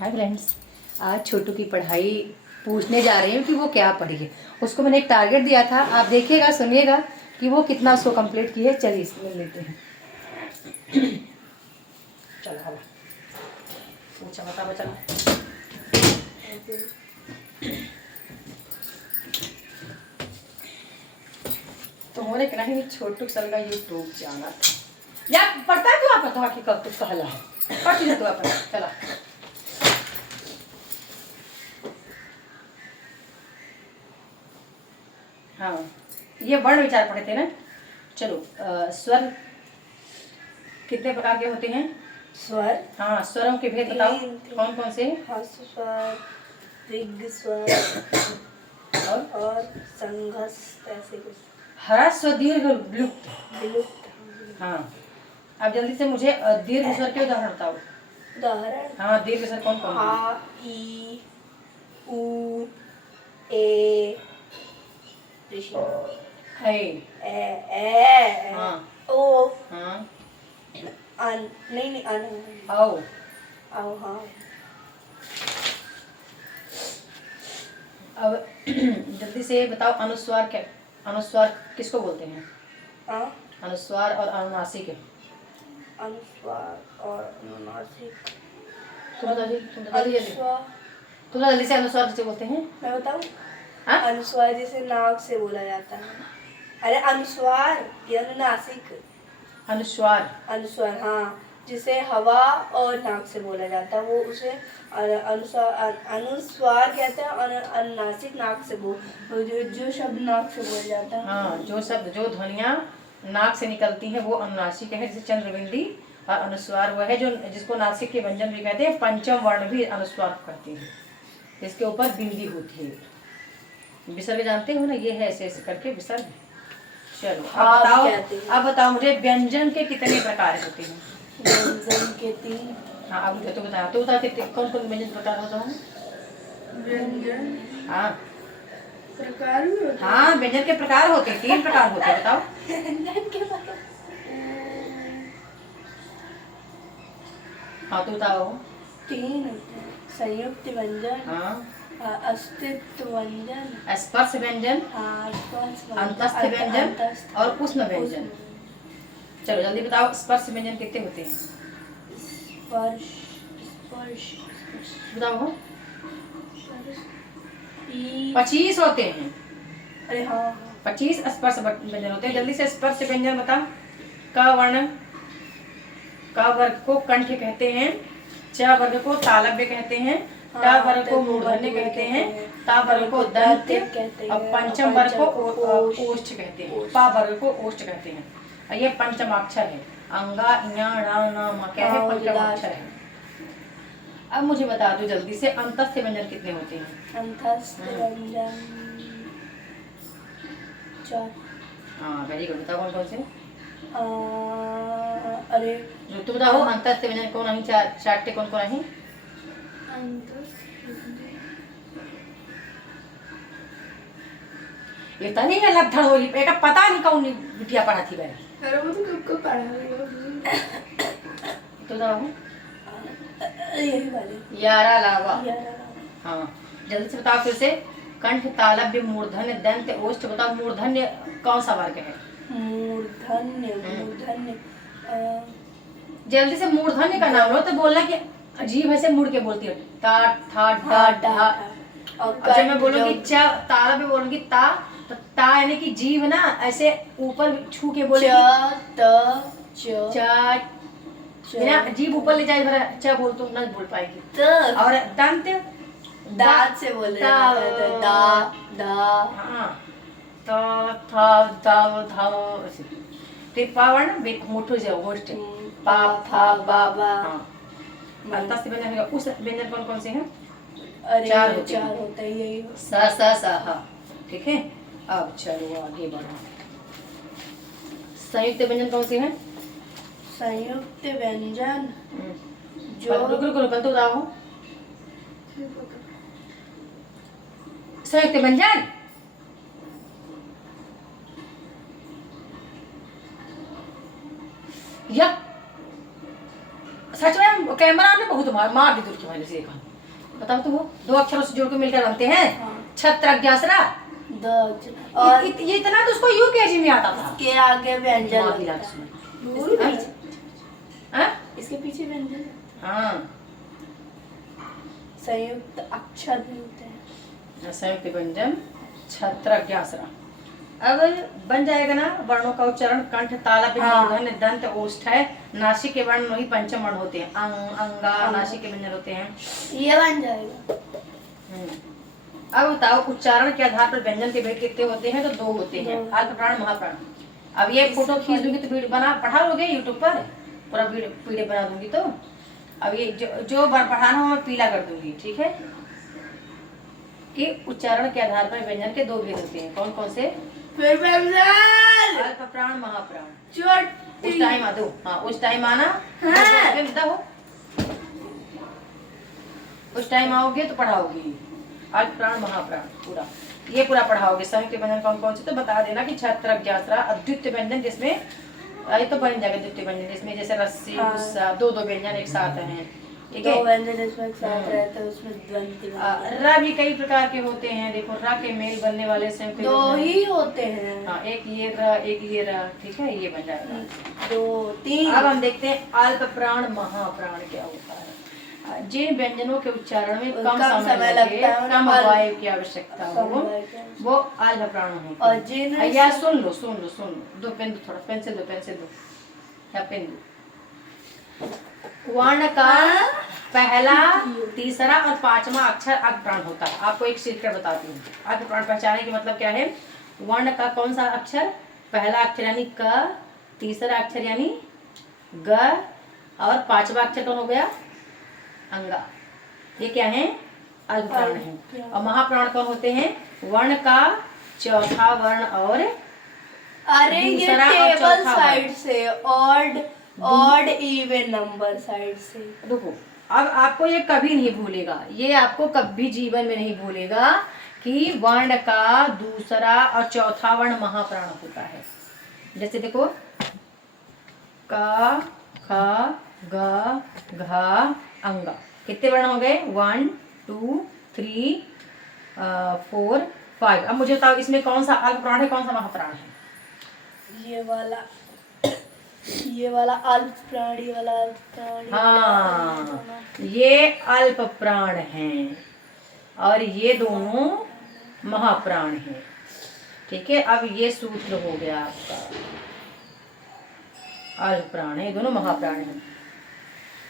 Hi friends, आज छोटू की पढ़ाई पूछने जा रही हूँ कि वो क्या पढ़ी है। उसको मैंने एक टारगेट दिया था, आप देखिएगा सुनिएगा कि वो कितना उसको कंप्लीट की है। चलिए इसमें लेते हैं। चलो हला पूछा बता बचा तो होने के नहीं छोटू सल का यूट्यूब जाना था या पढ़ता है तो आप बता कि कब कुछ कहला है पढ़ती तो आप चला। हाँ, ये वर्ण विचार पढ़े थे ना। चलो स्वर कितने प्रकार के होते हैं? स्वर, हाँ, स्वरों के भेद बताओ कौन कौन से? ह्रस्व स्वर, दीर्घ स्वर और संघर्ष ऐसे कुछ। ह्रस्व दीर्घ विलुप्त। विलुप्त। हाँ, अब जल्दी से मुझे दीर्घ स्वर के उदाहरण बताओ। उदाहरण? हाँ, दीर्घ स्वर कौन कौन? आ, ई, उ, ए, है, ए, हाँ, ओ, हाँ, अन, नहीं अन, औ, हाँ। अब जल्दी से बताओ अनुस्वार क्या? अनुस्वार किसको बोलते हैं? हाँ? अनुस्वार और अनुनासिक। अनुस्वार और अनुनासिक। तुम बता जल्दी अनुस्वार, तुम जल्दी से अनुस्वार किसे बोलते हैं? मैं बताऊँ? हाँ? अनुस्वार जिसे नाक से बोला जाता है। अरे अनुस्वार या अनुनासिक? अनुस्वार। अनुस्वार, हाँ, जिसे हवा और नाक से बोला जाता है वो उसे अनुस्वार कहते हैं। और अनुनासिक नाक से जो शब्द नाक से बोला जाता है। हाँ, जो शब्द जो ध्वनियाँ नाक से निकलती हैं वो अनुनासिक है। जैसे चंद्रबिंदी। और अनुस्वार वह है जो जिसको नासिक के व्यंजन भी कहते हैं। पंचम वर्ण भी अनुस्वार करते हैं, इसके ऊपर बिंदी होती है। विसर्ग जानते हो ना, ये है ऐसे ऐसे करके विसर्ग। चलो अब बताओ मुझे व्यंजन के कितने प्रकार होते हैं? व्यंजन के 3। हाँ, अब मुझे तो बता कितने कौन कौन व्यंजन प्रकार होता है? व्यंजन हाँ प्रकार भी होते हैं। हाँ, व्यंजन के प्रकार होते हैं, 3 प्रकार होते हैं। बताओ। व्यंजन के प्रकार। हाँ तो बताओ। 3 संयुक्त व्यंजन, हाँ, अस्तित्व व्यंजन, स्पर्श व्यंजन, अंतस्थ व्यंजन और उष्ण व्यंजन। चलो जल्दी बताओ, स्पर्श व्यंजन कितने होते हैं? स्पर्श, स्पर्श, बताओ। 25 होते हैं। अरे हाँ, 25 स्पर्श व्यंजन होते हैं। जल्दी से स्पर्श व्यंजन बताओ। क वर्ण, क वर्ग को कंठ कहते हैं। च वर्ग को तालव्य कहते हैं। ट वर्ग को मूर्धन्य कहते हैं। ता वर्ग को दंत और पंचम वर्ग को ओष्ठ कहते हैं। पा वर्ग को ओष्ठ कहते हैं। और ये पंचमाक्षर है। अंगा इया ण न क्या है? पंचमाक्षर है। अब मुझे बता दो जल्दी से, अंतस्थ व्यंजन कितने होते हैं? अंतस्थ व्यंजन 4। हाँ, वेरी गुड। बताओ कौन कौन से? अरे तू बताओ, अंतस्थ व्यंजन कौन नहीं? चारटे कौन कौन नहीं? ये तो नहीं है लब्धड़ होली पे का पता नहीं कौन बिटिया पढ़ा थी बहन। अरे वो तो कब पढ़ा है। तो बताओ। यही वाले यारा लावा। हाँ, जल्दी से बताओ फिर से। कंठ, तालव्य, मूर्धन्य, दंत, ओष्ठ। बताओ मूर्धन्य कौन सा वर्ग है? मूर्धन्य, मूर्धन्य जल्दी से मूर्धन्य का नाम लो तो बोलना कि अजीब ऐसे मुड़ के बोलती हो। ता था डा ढा। और जब मैं बोलूंगी च, तालव्य बोलूंगी ता, तो ता यानी कि जीव ना ऐसे ऊपर छू के बोलेगी। बिना जीभ ऊपर ले जाए भरा च बोल तो ना बोल पाएगी। और दंत दांत से बोले जाता है। दा दा। हाँ, त था दा धा ऐसे। फिर पा वर्ण मोठो से ओष्ठ। पा फा बा। हाँ, अंतस्थ व्यंजन है। उस व्यंजन कौन कौन से हैं? अरे 4 होते हैं यही। स हा। ठीक है, अब चलो आगे बढ़ो। संयुक्त व्यंजन कौन से हैं? संयुक्त व्यंजन जो रुक तो बताओ। संयुक्त व्यंजन या सच में कैमरा ने बहुत मार दी दूर की मैंने से देखा। बताओ तो, वो दो अक्षरों से जोड़ के मिलकर बनते हैं। हाँ। छत्रज्ञासरा। और ये इतना तो उसको यूकेजी में आता था। के आगे व्यंजन माँ की लगता लात है। सुन। इसके पीछे हाँ? इसके पीछे व्यंजन लगता हाँ, है। संयुक्त अक्षर भी होते हैं। संयुक्त व्यंजन छत्रज्ञासरा। अब बन जाएगा ना वर्णों का उच्चारण। कंठ, ताला, हाँ। मूर्धन्य, दंत, ओष्ठ है। नासिक के वर्ण वही पंचम वर्ण होते हैं। अंग, अंगा, नासिक के व्यंजन होते हैं। ये बन जाएगा। अब बताओ उच्चारण के आधार पर व्यंजन के भेद कितने होते हैं? तो दो होते हैं, अल्प प्राण, महाप्राण। अब ये फोटो खींच दूंगी तो वीडियो बना पढ़ा लोगे यूट्यूब पर, पूरा वीडियो बना दूंगी। तो अब ये जो पढ़ाना हो मैं पीला कर दूंगी, ठीक है? कि उच्चारण के आधार पर व्यंजन के दो भेद होते हैं। कौन कौन से? फिर व्यंजन अल्प प्राण, महाप्राण। छोटी। उस टाइम आ दो। हाँ, उस टाइम आना। हाँ। हो उस टाइम आओगे तो पढ़ाओगी अल्प प्राण, महाप्राण पूरा, ये पूरा पढ़ाओगे। संयुक्त व्यंजन कौन कौन से तो बता देना कि छत्रज्ञासरा। अद्वितीय व्यंजन जिसमें ये तो बन जाएगा द्वितीय व्यंजन, जिसमें जैसे रस्सी, हाँ। गुस्सा, दो दो व्यंजन एक साथ हैं, ठीक दो है? व्यंजन इसमें एक साथ रहते हैं, उसमें द्वंद्व व्यंजन। र भी कई प्रकार के होते हैं। देखो र के मेल बनने वाले संयुक्त दो व्यंजन। ही होते हैं। हाँ, एक ये र, एक ये र, ठीक है? ये बन जाएगा। 2 3। अब हम देखते हैं अल्प प्राण, महाप्राण क्या होता है। जिन व्यंजनों के उच्चारण में कम समय लगे, कम वायु की आवश्यकता हो, वो अल्प प्राण होते हैं। और जिन या सुन लो दो पेन दो, थोड़ा पेंसिल दो या पेन दो। वर्ण का पहला, तीसरा और पांचवा अक्षर अल्प प्राण होता है। आपको एक सीक्रेट बताती हूँ। अल्प प्राण पहचाने की मतलब क्या है? वर्ण का कौन सा अक्षर? पहला अक्षर यानी क, तीसरा अक्षर यानी ग, और पांचवा अक्षर कौन हो गया? अंगा। ये क्या है? अल्प प्राण है। और महाप्राण कौन होते हैं? वर्ण का चौथा वर्ण और अरे ये दूसरा और टेबल चौथा साइड से ऑड इवन नंबर साइड से। देखो, अब आपको ये कभी नहीं भूलेगा, ये आपको कभी जीवन में नहीं भूलेगा कि वर्ण का दूसरा और चौथा वर्ण महाप्राण होता है। जैसे देखो, का, ख, ग, घ, अंगा। कितने वर्ण हो गए? 1 2 3 4 5। अब मुझे बताओ इसमें कौन सा अल्प प्राण है, कौन सा महाप्राण है? ये वाला अल्प प्राण, ये वाला अल्प प्राण। हाँ, ये अल्प प्राण हैं और ये दोनों महाप्राण हैं, ठीक है? अब ये सूत्र हो गया आपका। अल्प प्राण है, ये दोनों महाप्राण हैं।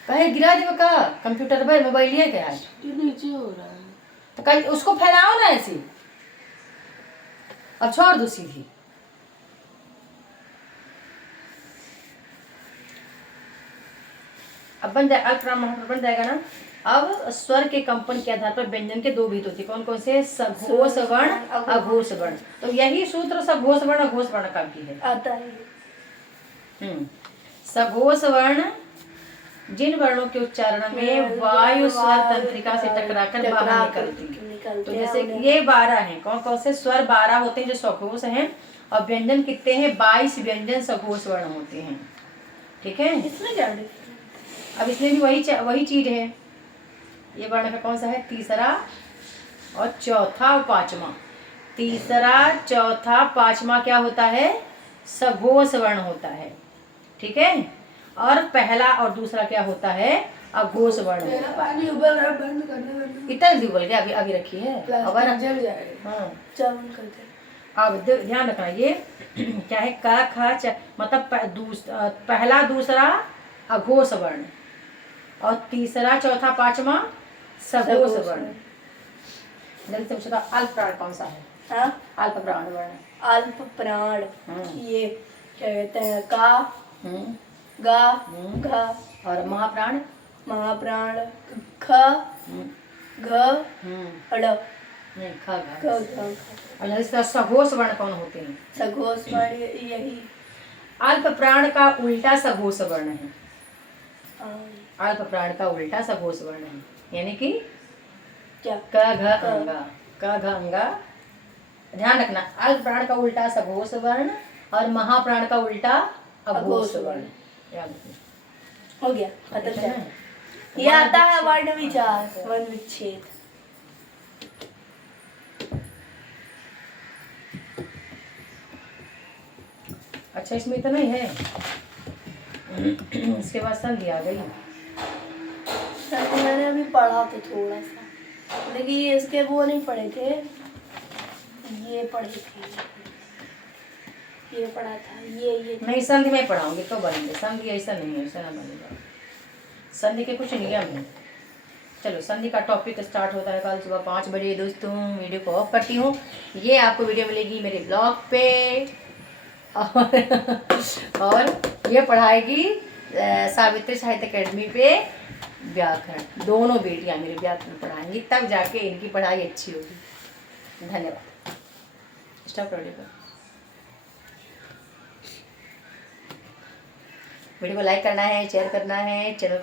कहे गिरा दे का कंप्यूटर पर, मोबाइल है क्या? नीचे हो रहा है तो कहीं उसको फैलाओ ना ऐसे, अब छोड़ दो सीधी। अब बन जाए अल्प प्राण, महाप्राण बन जाएगा ना। अब स्वर के कंपन के आधार पर व्यंजन के दो भेद होते हैं। कौन कौन से? सघोष वर्ण, अघोष वर्ण। तो यही सूत्र सघोष वर्ण, अघोष वर्ण का भी है। आता है। सघोष वर्ण जिन वर्णों के उच्चारण में वायु स्वर तंत्रिका से टकराकर बाहर निकलती है। तो जैसे ये 12 हैं। कौन कौन से? स्वर 12 होते हैं जो सघोष हैं, और व्यंजन कितने हैं? 22 व्यंजन सघोष वर्ण होते हैं, ठीक है? इसमें क्या है? अब इसमें भी वही चीज है। ये वर्ण का कौन सा है? तीसरा और चौथा और पांचवा। तीसरा, चौथा, पांचवा क्या होता है? सघोष वर्ण होता है, ठीक है? और पहला और दूसरा क्या होता है? अघोष वर्ण। मेरा पानी उबल रहा है, बंद करने। इतना जल्दी उबल गया? अभी रखी है। अब जल जाएगा। हाँ, चल कर दे। अब ध्यान रखना, ये क्या है? क, ख, मतलब पहला दूसरा अघोष वर्ण, और तीसरा, चौथा, पांचवा सघोष वर्ण। जल्दी से पूछो, अल्प प्राण कौन सा है? हाँ? अल्प प्राण वर्ण। अल्प प्राण ये क्या कहते हैं? का, गा, घ। और महाप्राण? महाप्राण ख, घ, ड़। नहीं, ख, घ। और इसका सघोष वर्ण कौन होते हैं? सघोष वर्ण यही। अल्प प्राण का उल्टा सघोष वर्ण है। हाँ। अल्प प्राण का उल्टा सघोष वर्ण है, यानी कि क्या? क, घ, अंगा। क, घ, अंगा। ध्यान रखना, अल्प प्राण का उल्टा सघोष वर्ण और महाप्राण का उल्टा अघोष वर्ण। याद रखना। हो गया, खत्म। ये आता है वर्ण विचार, वर्ण विच्छेद। अच्छा इसमें इतना ही है। इसके बाद संधि आ गई। मैंने अभी पढ़ा तो थोड़ा सा, लेकिन ये इसके वो नहीं पढ़े थे, ये पढ़े थे, ये पढ़ा था, ये नहीं संधि में पढ़ाऊंगी तो बनेंगे। संधि ऐसा नहीं है, ऐसा ना बनेगा। संधि के कुछ नियम हैं। चलो संधि का टॉपिक स्टार्ट होता है कल सुबह 5 बजे। दोस्तों वीडियो को ऑफ करती हूँ। ये आपको वीडियो मिलेगी मेरे ब्लॉग पे और ये पढ़ाएगी सावित्री साहित्य अकेडमी पे व्याकरण। दोनों बेटियां मेरे व्याकरण पढ़ाएंगी, तब जाके इनकी पढ़ाई अच्छी होगी। धन्यवाद। स्टॉप रेडी कर। वीडियो को लाइक करना है, शेयर करना है, चैनल